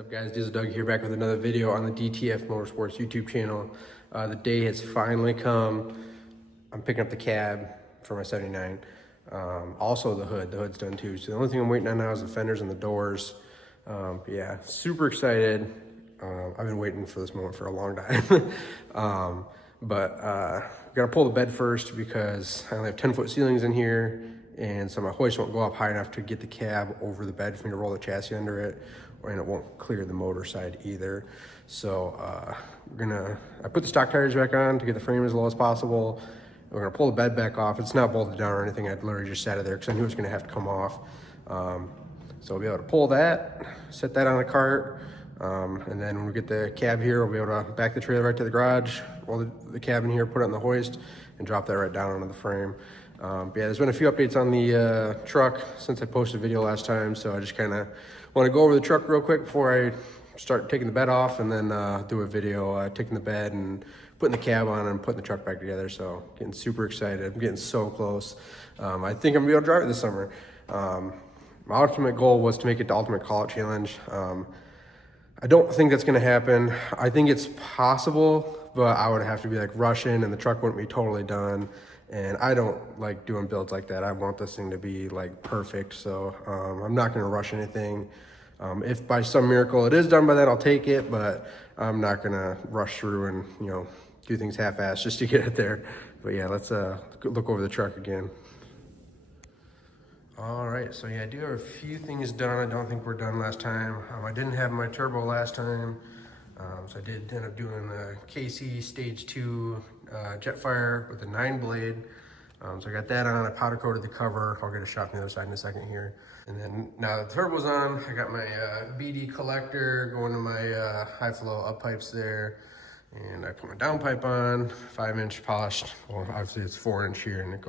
up, guys? Diesel Doug here, back with another video on the DTF Motorsports YouTube channel. The day has finally come. I'm picking up the cab for my 79. Also the hood. The hood's done too. So the only thing I'm waiting on now is the fenders and the doors. But yeah, super excited. I've been waiting for this moment for a long time. Gotta pull the bed first because I only have 10-foot ceilings in here, and so my hoist won't go up high enough to get the cab over the bed for me to roll the chassis under it, and it won't clear the motor side either. So I put the stock tires back on to get the frame as low as possible. We're gonna pull the bed back off. It's not bolted down or anything. I literally just sat it there because I knew it was gonna have to come off. So we'll be able to pull that, set that on a cart, and then when we get the cab here, we'll be able to back the trailer right to the garage, roll the cab in here, put it on the hoist, and drop that right down onto the frame. Yeah, there's been a few updates on the truck since I posted a video last time, so I just kind of want to go over the truck real quick before I start taking the bed off, and then do a video taking the bed and putting the cab on and putting the truck back together. So getting super excited. I'm getting so close. I think I'm gonna be able to drive it this summer. My ultimate goal was to make it to Ultimate Call-Out Challenge. I don't think that's gonna happen. I think it's possible, but I would have to be like rushing and the truck wouldn't be totally done. And I don't like doing builds like that. I want this thing to be like perfect. So I'm not gonna rush anything. If by some miracle it is done by then, I'll take it, but I'm not gonna rush through and, you know, do things half-assed just to get it there. But yeah, let's look over the truck again. All right, so yeah, I do have a few things done. I don't think we're done last time. I didn't have my turbo last time, so I did end up doing the KC Stage 2 Jetfire with a 9-blade. So I got that on. I powder coated the cover. I'll get a shot from the other side in a second here. And then now the turbo's on, I got my BD collector going to my high flow up pipes there. And I put my downpipe on, 5-inch polished. Well, obviously it's 4-inch here and it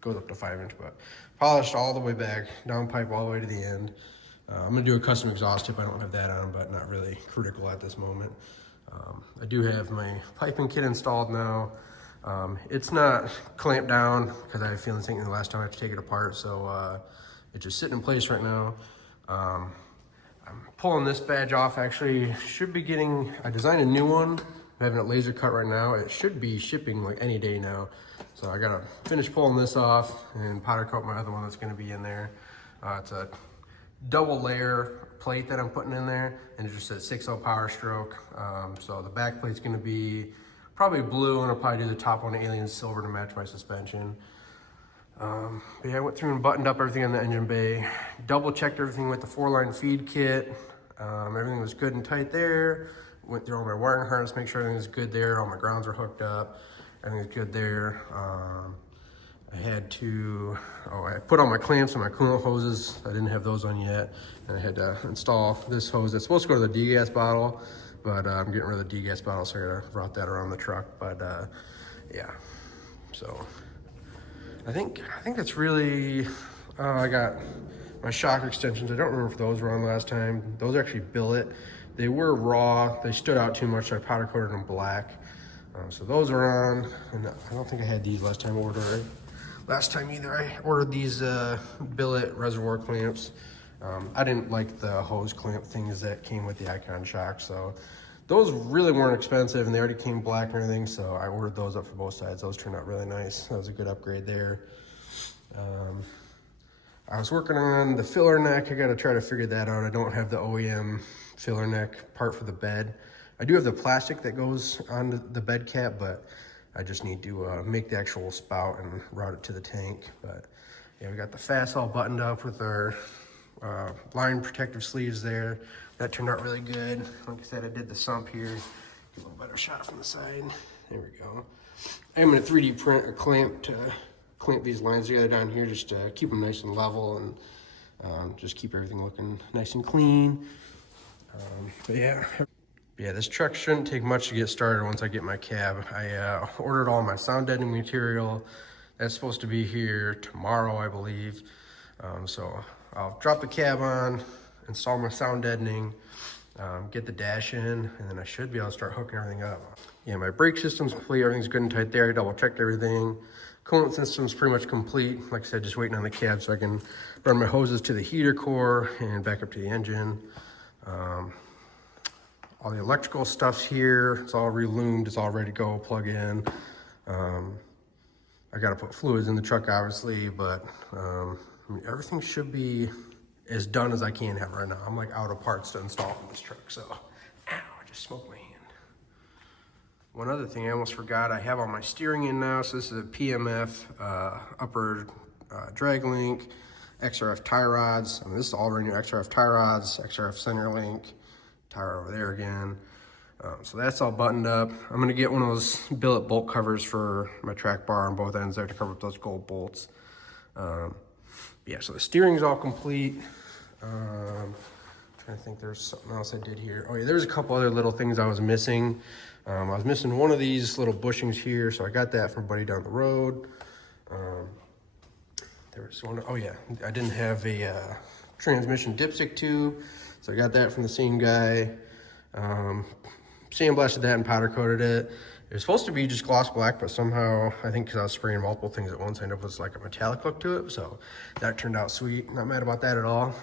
goes up to 5-inch, but polished all the way back, downpipe all the way to the end. I'm gonna do a custom exhaust tip. I don't have that on, but not really critical at this moment. I do have my piping kit installed now. It's not clamped down because I have a feeling thinking the last time I have to take it apart, so it's just sitting in place right now. I'm pulling this badge off. Actually, should be getting, I designed a new one. I'm having it laser cut right now. It should be shipping like any day now. So I gotta finish pulling this off and powder coat my other one that's gonna be in there. It's a double layer plate that I'm putting in there, and it just says 6.0 Powerstroke. So the back plate's gonna be probably blue, and I'll probably do the top one alien silver to match my suspension. But yeah, I went through and buttoned up everything in the engine bay, double checked everything with the 4-line feed kit. Everything was good and tight there. Went through all my wiring harness, make sure everything was good there. All my grounds are hooked up. Everything was good there. I had to, I put on my clamps and my coolant hoses. I didn't have those on yet. And I had to install this hose that's supposed to go to the degas bottle, but I'm getting rid of the degas bottle, so I gotta route that around the truck. But yeah, so I think that's really, I got my shock extensions. I don't remember if those were on last time. Those actually billet. They were raw. They stood out too much, so I powder coated them black. So those are on, and I don't think I had these last time ordered. Last time either. I ordered these billet reservoir clamps. I didn't like the hose clamp things that came with the Icon shock, so those really weren't expensive, and they already came black and everything, so I ordered those up for both sides. Those turned out really nice. That was a good upgrade there. I was working on the filler neck. I gotta try to figure that out. I don't have the OEM filler neck part for the bed. I do have the plastic that goes on the bed cap, but I just need to make the actual spout and route it to the tank. But yeah, we got the fast all buttoned up with our line protective sleeves there. That turned out really good. Like I said, I did the sump here. Get a little better shot from the side. There we go. I'm gonna 3D print a clamp to clamp these lines together down here, just to keep them nice and level and just keep everything looking nice and clean. But yeah, this truck shouldn't take much to get started once I get my cab. I ordered all my sound deadening material. That's supposed to be here tomorrow, I believe. So I'll drop the cab on, install my sound deadening, get the dash in, and then I should be able to start hooking everything up. Yeah, my brake system's complete. Everything's good and tight there. I double checked everything. Coolant system's pretty much complete. Like I said, just waiting on the cab so I can run my hoses to the heater core and back up to the engine. All the electrical stuff's here. It's all reloomed. It's all ready to go, plug in. I got to put fluids in the truck, obviously, but I mean, everything should be as done as I can have right now. I'm like out of parts to install in this truck, so. Ow, I just smoked my hand. One other thing I almost forgot, I have all my steering in now. So this is a PMF upper drag link, XRF tie rods. I mean, this is all brand new XRF tie rods, XRF center link, tire over there again. So that's all buttoned up. I'm gonna get one of those billet bolt covers for my track bar on both ends there to cover up those gold bolts. Yeah, so the steering's all complete. Trying to think, there's something else I did here. Oh yeah, there's a couple other little things I was missing. I was missing one of these little bushings here, so I got that from a buddy down the road. There was one, oh yeah, I didn't have a transmission dipstick tube, so I got that from the same guy. Sandblasted that and powder coated it. It was supposed to be just gloss black, but somehow, I think because I was spraying multiple things at once, I ended up with like a metallic look to it, so that turned out sweet. Not mad about that at all.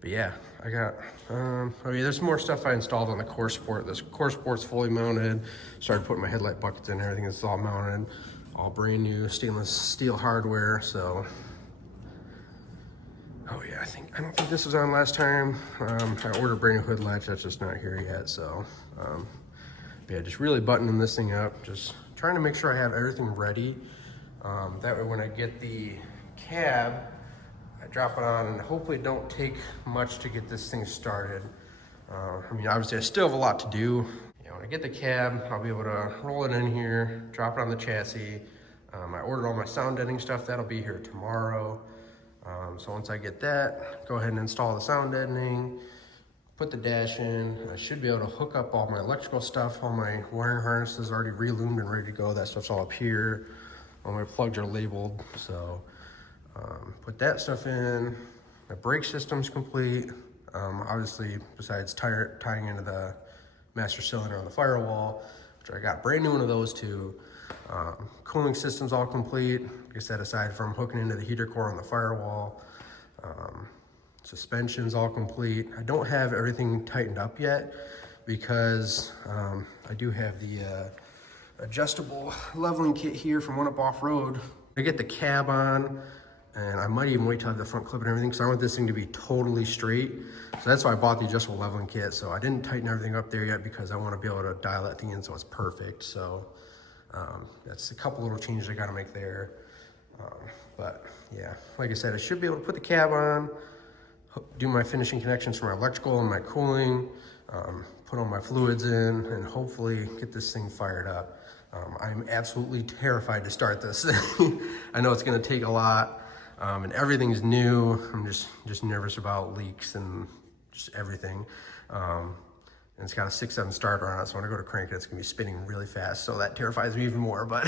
But yeah, I got, oh yeah, there's more stuff I installed on the core sport. This core sport's fully mounted. Started putting my headlight buckets in and everything. It's all mounted, all brand new stainless steel hardware, so. Oh yeah, I don't think this was on last time. I ordered a brand new hood latch, that's just not here yet, so. Yeah, just really buttoning this thing up, just trying to make sure I have everything ready. That way when I get the cab, I drop it on and hopefully it don't take much to get this thing started. I mean, obviously I still have a lot to do. Yeah, when I get the cab, I'll be able to roll it in here, drop it on the chassis. I ordered all my sound deadening stuff, that'll be here tomorrow. So once I get that, go ahead and install the sound deadening, put the dash in. I should be able to hook up all my electrical stuff. All my wiring harnesses already reloomed and ready to go. That stuff's all up here. All my plugs are labeled, so put that stuff in. My brake system's complete. Obviously, besides tying into the master cylinder on the firewall, which I got brand new one of those too. Cooling system's all complete. Like I said, aside from hooking into the heater core on the firewall. Suspension's all complete. I don't have everything tightened up yet because I do have the adjustable leveling kit here from One Up Off-Road. I get the cab on, and I might even wait till I have the front clip and everything because I want this thing to be totally straight. So that's why I bought the adjustable leveling kit. So I didn't tighten everything up there yet because I want to be able to dial that thing in so it's perfect. So that's a couple little changes I got to make there. But yeah, like I said, I should be able to put the cab on, do my finishing connections for my electrical and my cooling, put all my fluids in, and hopefully get this thing fired up. I'm absolutely terrified to start this thing. I know it's gonna take a lot, and everything's new. I'm just nervous about leaks and just everything. And it's got a 6.7 starter on it, so when I go to crank it, it's gonna be spinning really fast, so that terrifies me even more, but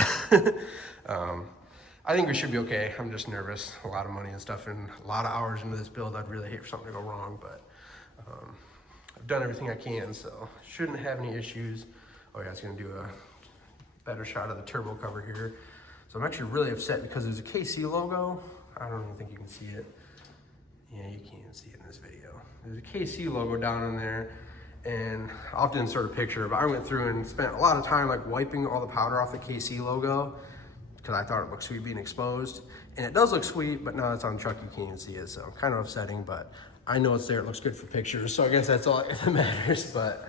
I think we should be okay. I'm just nervous. A lot of money and stuff and a lot of hours into this build. I'd really hate for something to go wrong, but I've done everything I can, so shouldn't have any issues. Oh yeah, I was gonna do a better shot of the turbo cover here. So I'm actually really upset because there's a KC logo. I don't even think you can see it. Yeah, you can't even see it in this video. There's a KC logo down in there, and I'll have to insert a picture, but I went through and spent a lot of time like wiping all the powder off the KC logo, because I thought it looked sweet being exposed. And it does look sweet, but now it's on the truck, you can't even see it. So kind of upsetting, but I know it's there, it looks good for pictures. So I guess that's all that matters, but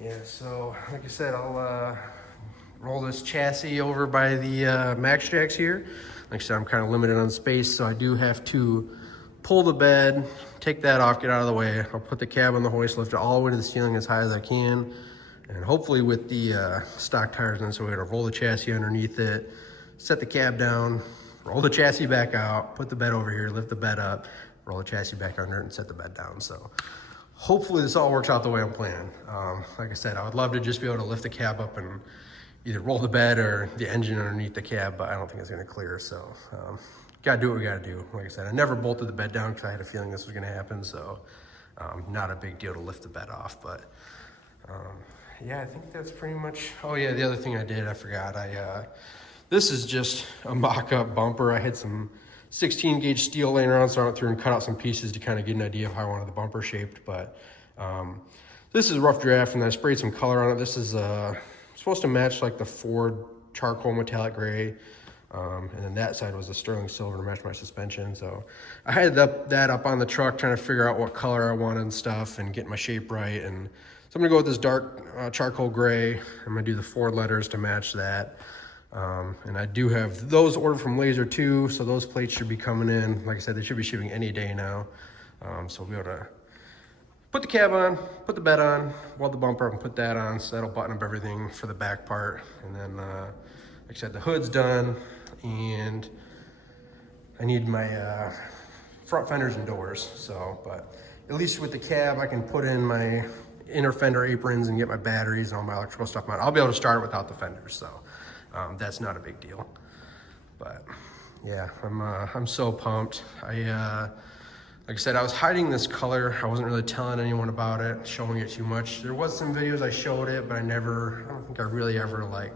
yeah, so like I said, I'll roll this chassis over by the max jacks here. Like I said, I'm kind of limited on space, so I do have to pull the bed, take that off, get out of the way. I'll put the cab on the hoist, lift it all the way to the ceiling as high as I can. And hopefully with the stock tires in, so we're gonna roll the chassis underneath it, set the cab down, roll the chassis back out, put the bed over here, lift the bed up, roll the chassis back under it and set the bed down. So hopefully this all works out the way I'm planning. Like I said, I would love to just be able to lift the cab up and either roll the bed or the engine underneath the cab, but I don't think it's gonna clear. So gotta do what we gotta do. Like I said, I never bolted the bed down because I had a feeling this was gonna happen. So not a big deal to lift the bed off, but yeah, I think that's pretty much, oh yeah, the other thing I did, I forgot, this is just a mock-up bumper. I had some 16 gauge steel laying around, so I went through and cut out some pieces to kind of get an idea of how I wanted the bumper shaped. But this is a rough draft, and I sprayed some color on it. This is supposed to match like the Ford charcoal metallic gray. And then that side was the sterling silver to match my suspension. So I had that up on the truck, trying to figure out what color I wanted and stuff and get my shape right. And so I'm gonna go with this dark charcoal gray. I'm gonna do the Ford letters to match that. And I do have those ordered from Laser too, so those plates should be coming in. Like I said, they should be shipping any day now. So we'll be able to put the cab on, put the bed on, weld the bumper up and put that on, so that'll button up everything for the back part. And then, like I said, the hood's done, and I need my front fenders and doors. So, but at least with the cab, I can put in my inner fender aprons and get my batteries and all my electrical stuff on. I'll be able to start it without the fenders, so that's not a big deal. But yeah, I'm so pumped. Like I said, I was hiding this color. I wasn't really telling anyone about it, showing it too much. There was some videos I showed it, but I don't think I really ever like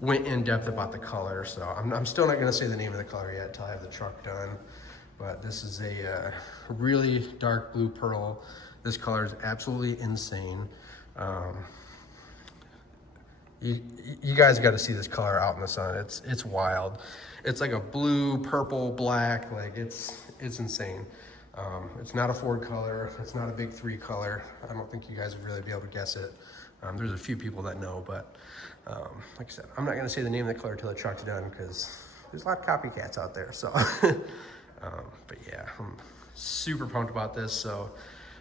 went in depth about the color. So I'm still not gonna say the name of the color yet until I have the truck done. But this is a really dark blue pearl. This color is absolutely insane. You guys got to see this color out in the sun. It's wild. It's like a blue, purple, black. Like it's insane. It's not a Ford color. It's not a big 3 color. I don't think you guys would really be able to guess it. There's a few people that know, but like I said, I'm not gonna say the name of the color till the truck's done because there's a lot of copycats out there. So, but yeah, I'm super pumped about this. So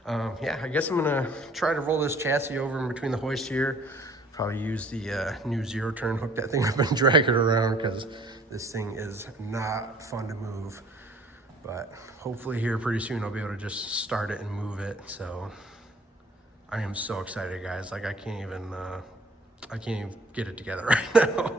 yeah, I guess I'm gonna try to roll this chassis over in between the hoist here. Probably use the new 0-turn hook that thing I've been dragging around because this thing is not fun to move. But hopefully here pretty soon I'll be able to just start it and move it. So I am so excited, guys. Like I can't even get it together right now.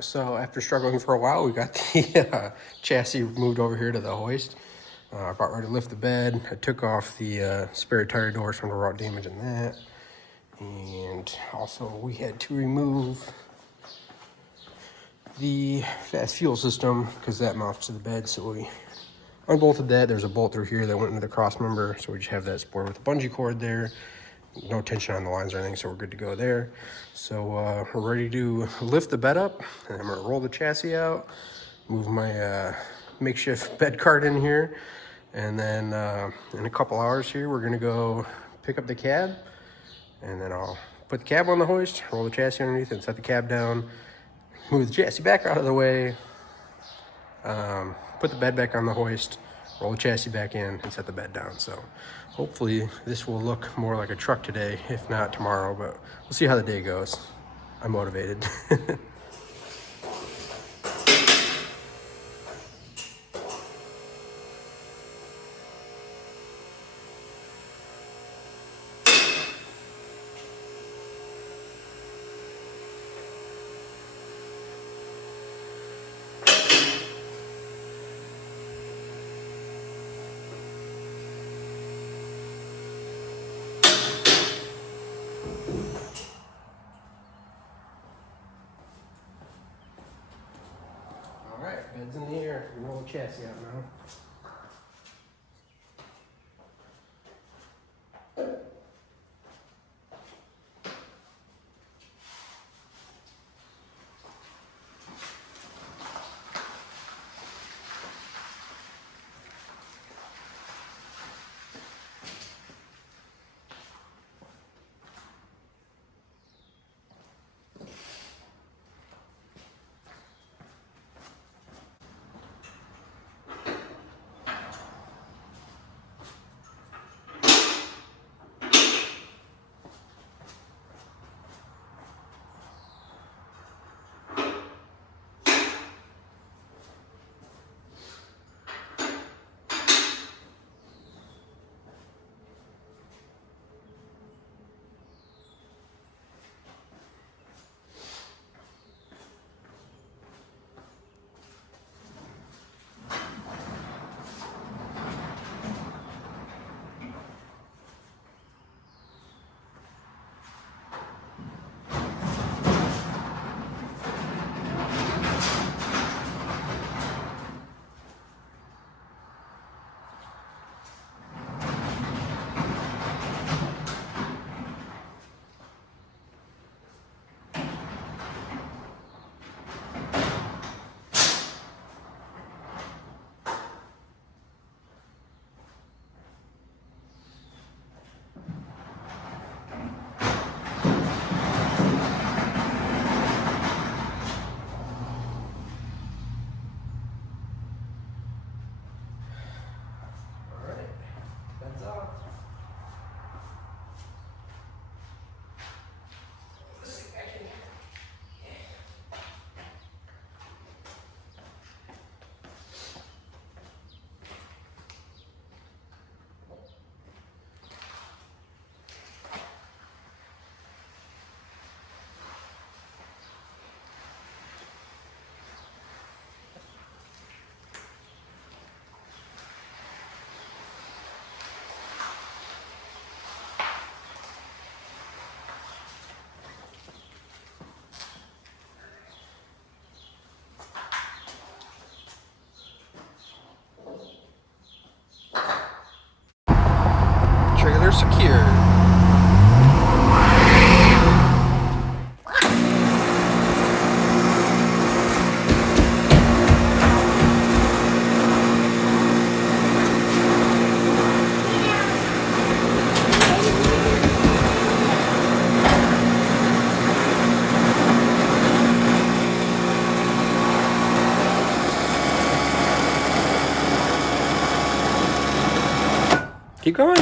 So after struggling for a while, we got the chassis moved over here to the hoist. About ready to lift the bed. I took off the spare tire doors from the raw damage in that. And also we had to remove the fast fuel system because that mounts to the bed. So we unbolted that. There's a bolt through here that went into the cross member. So we just have that supported with a bungee cord there. No tension on the lines or anything, so we're good to go there. So we're ready to lift the bed up, and I'm gonna roll the chassis out, move my makeshift bed cart in here, and then in a couple hours here, we're gonna go pick up the cab, and then I'll put the cab on the hoist, roll the chassis underneath and set the cab down, move the chassis back out of the way, put the bed back on the hoist, roll the chassis back in and set the bed down. So hopefully this will look more like a truck today, if not tomorrow, but we'll see how the day goes. I'm motivated. Bed's in the air. We roll the chassis out now. secured. Keep going.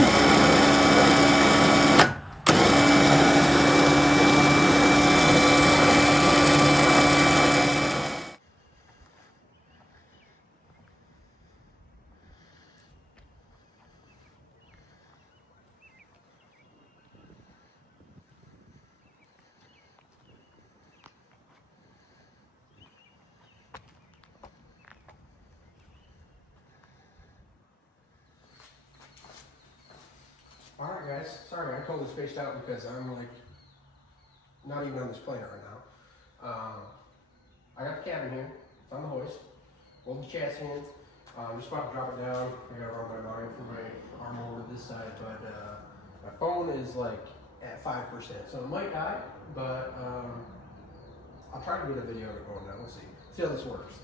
Alright guys, sorry I totally spaced out because I'm like not even on this plane right now. I got the cabin here, it's on the hoist, hold the chassis in. I'm just about to drop it down. I gotta run my line for my arm over this side, but my phone is like at 5%, so it might die, but I'll try to get a video of it going down. We'll see. See how this works.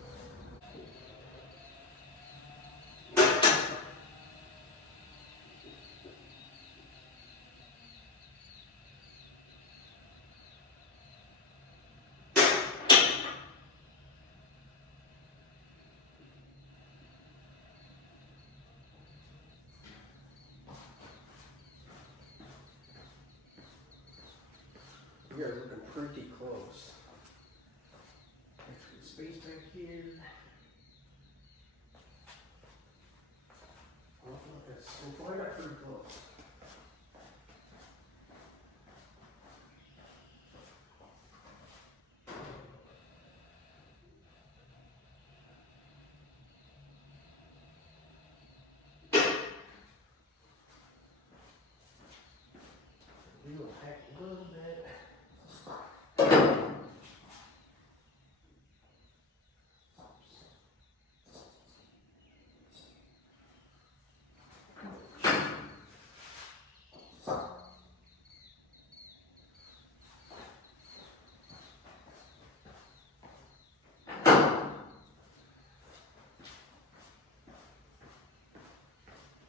We are looking pretty close. Extra space back here. Oh, it's going back pretty close. We will hack a little bit.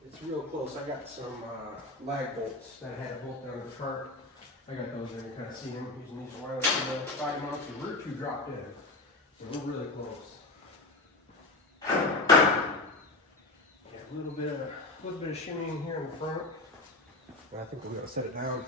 It's real close. I got some lag bolts that I had bolted on the cart. I got those in. You kind of see them using these wireless for the 5 months. The rear two dropped in, so we're really close. Yeah, a little bit of shimmying here in the front. But I think we're gonna set it down.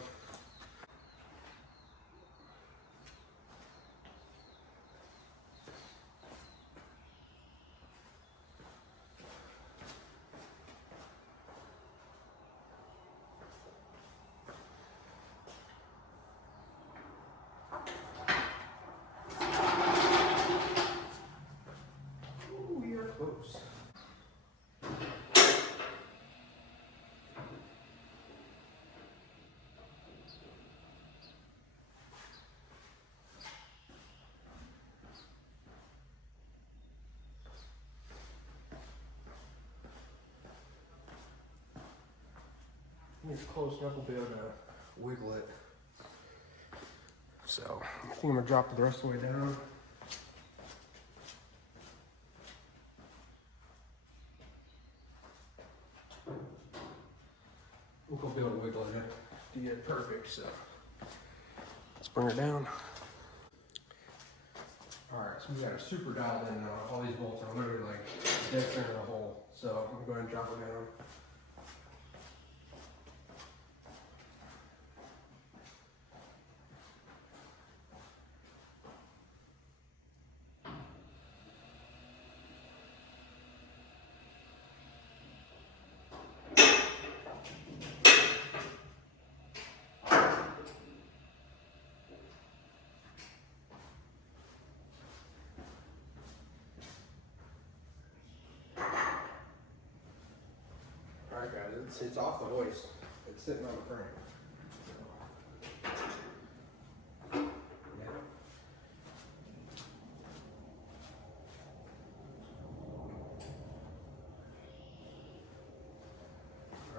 It's close enough, we'll be able to wiggle it. So I think I'm gonna drop it the rest of the way down. We'll be able to wiggle it to get it perfect. So let's bring her down. All right, so we got it super dialed in now. All these bolts are literally like dead center of the hole. So I'm gonna go ahead and drop her down. Alright guys, it's off the hoist. It's sitting on the frame.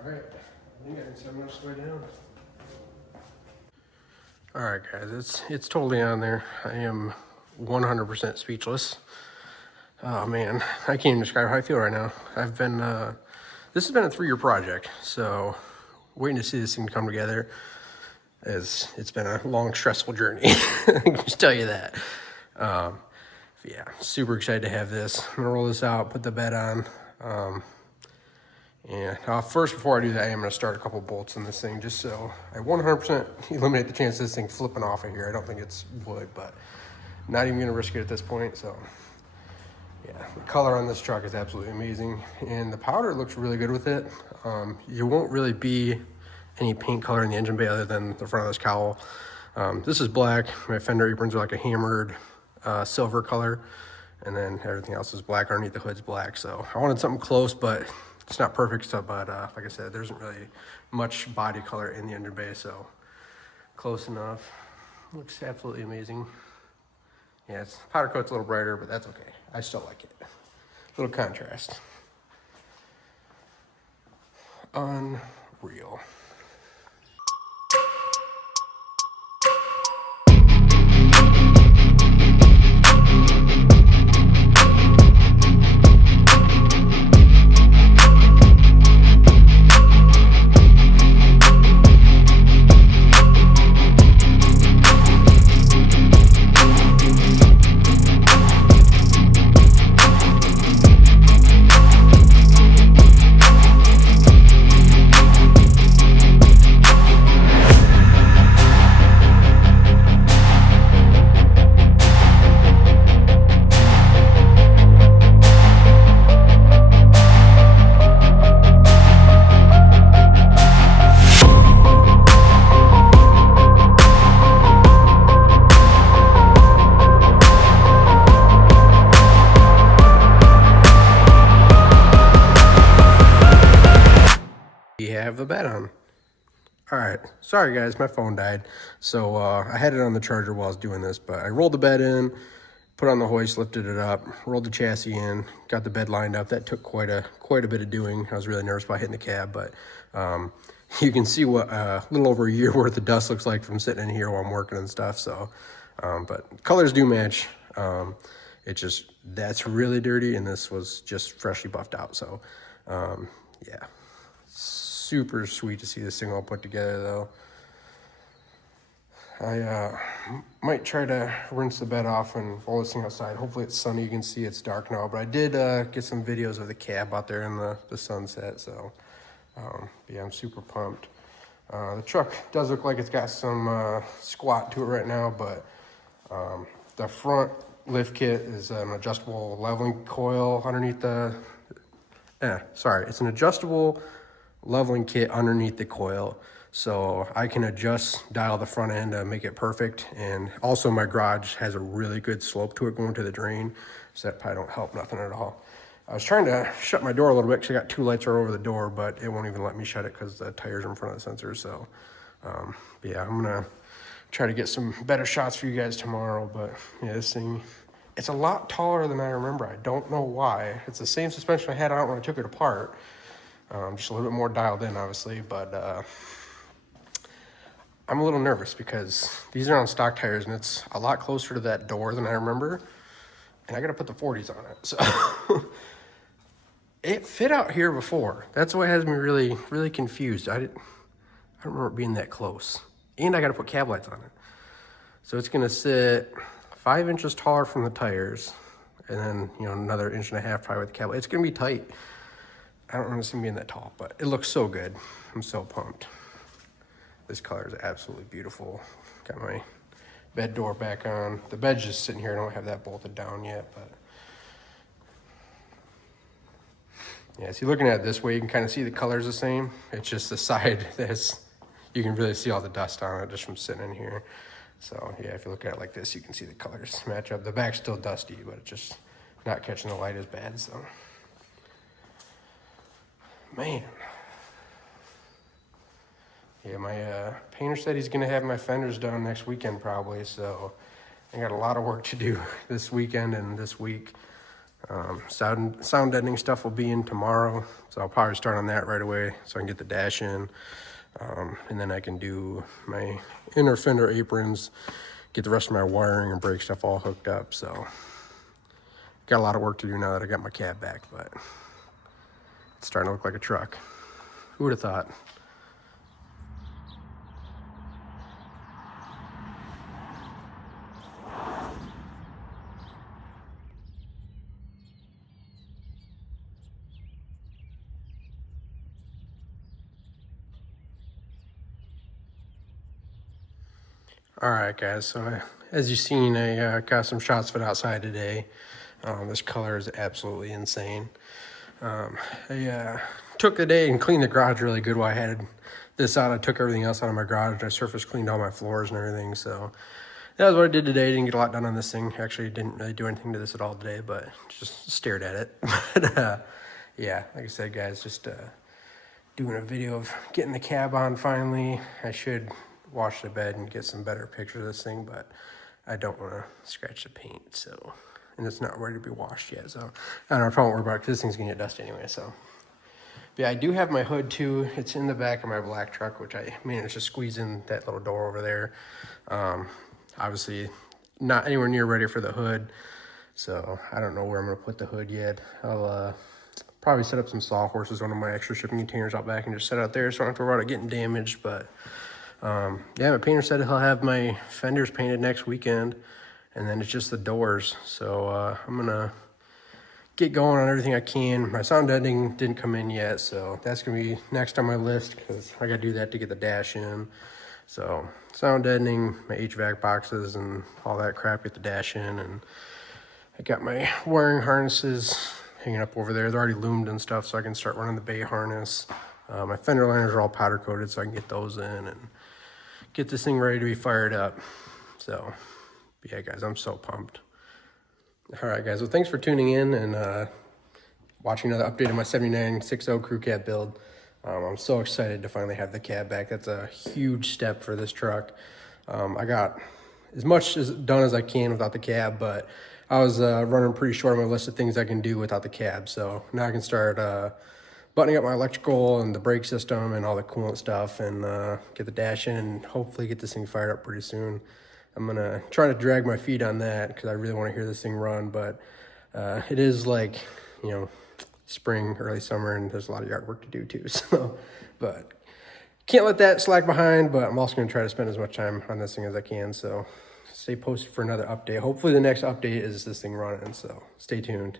Alright, I think I can set much way down. All right, guys, it's totally on there. I am 100% speechless. Oh man, I can't even describe how I feel right now. I've been, this has been a 3-year project, so waiting to see this thing come together. It's been a long, stressful journey. I can just tell you that. Yeah, super excited to have this. I'm gonna roll this out, put the bed on. First, before I do that, I am gonna start a couple bolts in this thing just so I 100% eliminate the chance of this thing flipping off of here. I don't think it's wood, but not even gonna risk it at this point. So yeah, the color on this truck is absolutely amazing, and the powder looks really good with it. You won't really be any paint color in the engine bay other than the front of this cowl. This is black. My fender aprons are like a hammered silver color, and then everything else is black. Underneath the hood's black. So I wanted something close, but it's not perfect. So, but like I said, there isn't really much body color in the engine bay, so close enough. Looks absolutely amazing. Yeah, powder coat's a little brighter, but that's okay. I still like it. Little contrast. Unreal. Have the bed on. All right, sorry guys, my phone died, so I had it on the charger while I was doing this, but I rolled the bed in, put on the hoist, lifted it up, rolled the chassis in, got the bed lined up. That took quite a bit of doing. I was really nervous about hitting the cab, but you can see what a little over a year worth of dust looks like from sitting in here while I'm working and stuff. So but colors do match. It just, that's really dirty, and this was just freshly buffed out. So yeah, super sweet to see this thing all put together though. I might try to rinse the bed off and roll this thing outside. Hopefully it's sunny. You can see it's dark now, but I did get some videos of the cab out there in the sunset. So yeah, I'm super pumped. The truck does look like it's got some squat to it right now, but the front lift kit is an adjustable leveling coil underneath the, it's an adjustable leveling kit underneath the coil, so I can dial the front end to make it perfect. And also my garage has a really good slope to it going to the drain, so that probably don't help nothing at all. I was trying to shut my door a little bit because I got 2 lights right over the door, but it won't even let me shut it because the tires are in front of the sensor. So yeah, I'm gonna try to get some better shots for you guys tomorrow. But yeah, this thing, it's a lot taller than I remember. I don't know why. It's the same suspension I had on when I took it apart. Just a little bit more dialed in, obviously, but I'm a little nervous because these are on stock tires, and it's a lot closer to that door than I remember, and I got to put the 40s on it. So it fit out here before. That's what has me really, really confused. I don't remember it being that close, and I got to put cab lights on it. So it's going to sit 5 inches taller from the tires, and then, you know, another 1.5 inches probably with the cab light. It's going to be tight. I don't remember seeing being that tall, but it looks so good. I'm so pumped. This color is absolutely beautiful. Got my bed door back on. The bed's just sitting here. I don't have that bolted down yet, but yeah, see, looking at it this way, you can kind of see the color's the same. It's just the side that's, you can really see all the dust on it just from sitting in here. So yeah, if you look at it like this, you can see the colors match up. The back's still dusty, but it's just not catching the light as bad, so. Man. Yeah, my painter said he's gonna have my fenders done next weekend probably, so I got a lot of work to do this weekend and this week. Sound deadening stuff will be in tomorrow, so I'll probably start on that right away so I can get the dash in. And then I can do my inner fender aprons, get the rest of my wiring and brake stuff all hooked up. So got a lot of work to do now that I got my cab back, but it's starting to look like a truck. Who would have thought? All right, guys, so as you've seen, I got some shots of it outside today. This color is absolutely insane. I took the day and cleaned the garage really good while I had this out. I took everything else out of my garage. I surface cleaned all my floors and everything, so that was what I did today. Didn't get a lot done on this thing. Actually, didn't really do anything to this at all today, but just stared at it. But yeah, like I said, guys, just doing a video of getting the cab on finally. I should wash the bed and get some better pictures of this thing, but I don't want to scratch the paint, so, and it's not ready to be washed yet, so I don't know, I probably won't worry about it because this thing's gonna get dusty anyway. So but yeah, I do have my hood too. It's in the back of my black truck, which I managed to squeeze in that little door over there. Obviously not anywhere near ready for the hood, so I don't know where I'm gonna put the hood yet. I'll probably set up some sawhorses, one of my extra shipping containers out back, and just set out there so I don't have to worry about it getting damaged. But yeah, my painter said he'll have my fenders painted next weekend, and then it's just the doors. So I'm gonna get going on everything I can. My sound deadening didn't come in yet, so that's gonna be next on my list because I gotta do that to get the dash in. So sound deadening, my HVAC boxes and all that crap, get the dash in, and I got my wiring harnesses hanging up over there. They're already loomed and stuff, so I can start running the bay harness. My fender liners are all powder coated, so I can get those in and get this thing ready to be fired up. So yeah, guys, I'm so pumped. All right, guys, well, thanks for tuning in and watching another update of my 7960 crew cab build. I'm so excited to finally have the cab back. That's a huge step for this truck. I got as much as done as I can without the cab, but I was running pretty short on my list of things I can do without the cab. So now I can start buttoning up my electrical and the brake system and all the coolant stuff, and get the dash in and hopefully get this thing fired up pretty soon. I'm gonna try to drag my feet on that because I really want to hear this thing run, but it is like, you know, spring, early summer, and there's a lot of yard work to do too. So, but can't let that slack behind, but I'm also gonna try to spend as much time on this thing as I can. So stay posted for another update. Hopefully the next update is this thing running, so stay tuned.